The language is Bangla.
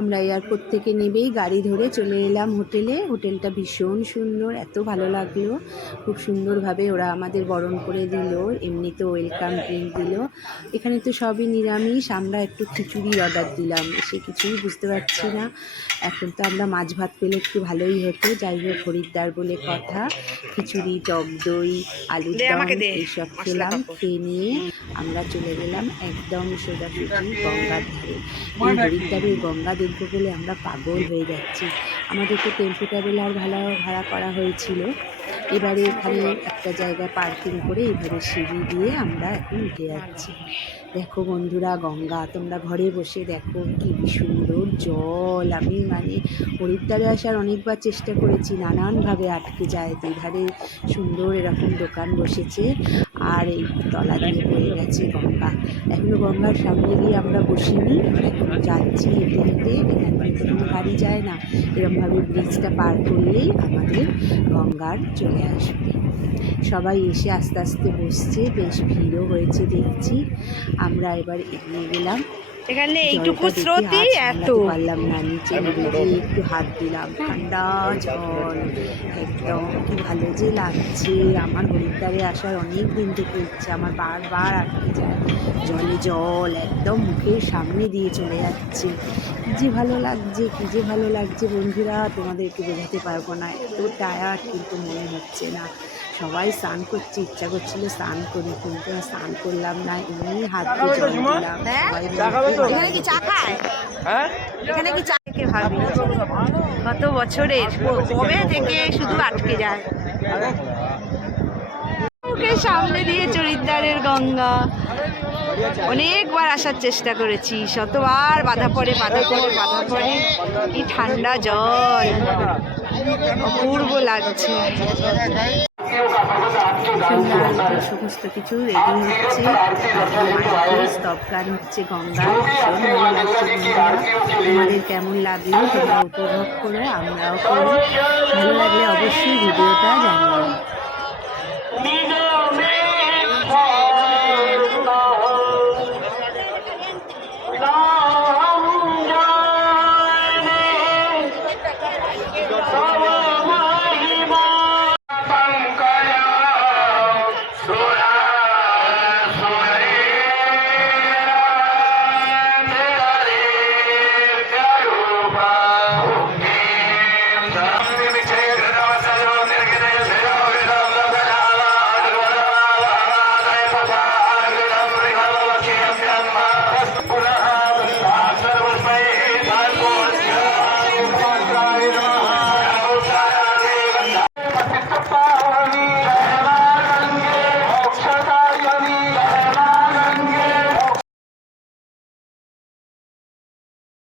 আমরা এয়ারপোর্ট থেকে নেবেই গাড়ি ধরে চলে এলাম হোটেলে। হোটেলটা ভীষণ সুন্দর এত ভালো লাগল। খুব সুন্দরভাবে ওরা আমাদের বরণ করে দিল এমনিতে ওয়েলকাম ড্রিঙ্ক দিল। এখানে তো সবই নিরামিষ আমরা একটু খিচুড়ি অর্ডার দিলাম সে কিছুই বুঝতে পারছি না। এখন তো আমরা মাছ ভাত পেলে একটু ভালোই হতো যাই হোক খরিদ্দার বলে কথা। খিচুড়ি টক দই দম দে, এইসব খেলাম খেয়ে নিয়ে আমরা চলে গেলাম একদম সোজাসুজি গঙ্গার ধারে। এই হরিদ্বারের গঙ্গা দেখব বলে আমরা পাগল হয়ে যাচ্ছি। আমাদেরকে টেম্পো ট্রাভেলার ভাড়া ভাড়া করা হয়েছিল। এবারে এখানে একটা জায়গায় পার্কিং করে এবারে সিঁড়ি দিয়ে আমরা এখন উঠে যাচ্ছি। দেখো বন্ধুরা, গঙ্গা, তোমরা ঘরে বসে দেখো কি সুন্দর জল। আমি মানে হরিদ্বারে আসার অনেকবার চেষ্টা করেছি, নানানভাবে আটকে যায়। দুধারে সুন্দর এরকম দোকান বসেছে, আর এই তলা দিয়ে বয়ে গেছে গঙ্গা। এখনও গঙ্গার সামনে গিয়ে আমরা বসিনি এখন যাচ্ছি হেঁটে হেঁটে, এখান থেকে কোনো গাড়ি যায় না। এরমভাবে ব্রিজটা পার করলেই আমাদের গঙ্গার চলে আসবে। সবাই এসে আস্তে আস্তে বসছে, বেশ ভিড়ও হয়েছে দেখছি। আমরা এবার এগিয়ে গেলাম। এখানে এইটুকু দেখে স্রোতই এত। পারলাম না নিচে নেমে একটু হাত দিলাম। ঠান্ডা জল একদম কি ভালো যে লাগছে। আমার হরিদ্বারে আসার অনেক দিন থেকে ইচ্ছে আমার বারবার আটকে যায়। জলে জল একদম মুখের সামনে দিয়ে চলে যাচ্ছে। কি যে ভালো লাগছে কি যে ভালো লাগছে বন্ধুরা তোমাদেরকে বোঝাতে পারব না। এত টায়ার্ড কিন্তু মনে হচ্ছে না। সবাই স্নান করছে ইচ্ছা করছিল স্নান করি কিন্তু স্নান করলাম না এমনি হাত জল দিলাম এখানে কি চা খায়? এখানে কি চা থেকে ভাবি? কত বছরের কবে থেকে শুধু আটকে যায়? সামনে দিয়ে চরিদ্দারের গঙ্গা। অনেকবার আসার চেষ্টা করেছি শতবার বাধা পড়ে বাধা পড়ে বাধা পড়ে। কি ঠান্ডা জল অপূর্ব লাগছে। সমস্ত কিছু রেডি হচ্ছে। মাইকে স্তব হচ্ছে গঙ্গা তোমাদের কেমন লাগল সেটা উপভোগ করে আমরাও করি ভালো লাগলে অবশ্যই ভিডিওটা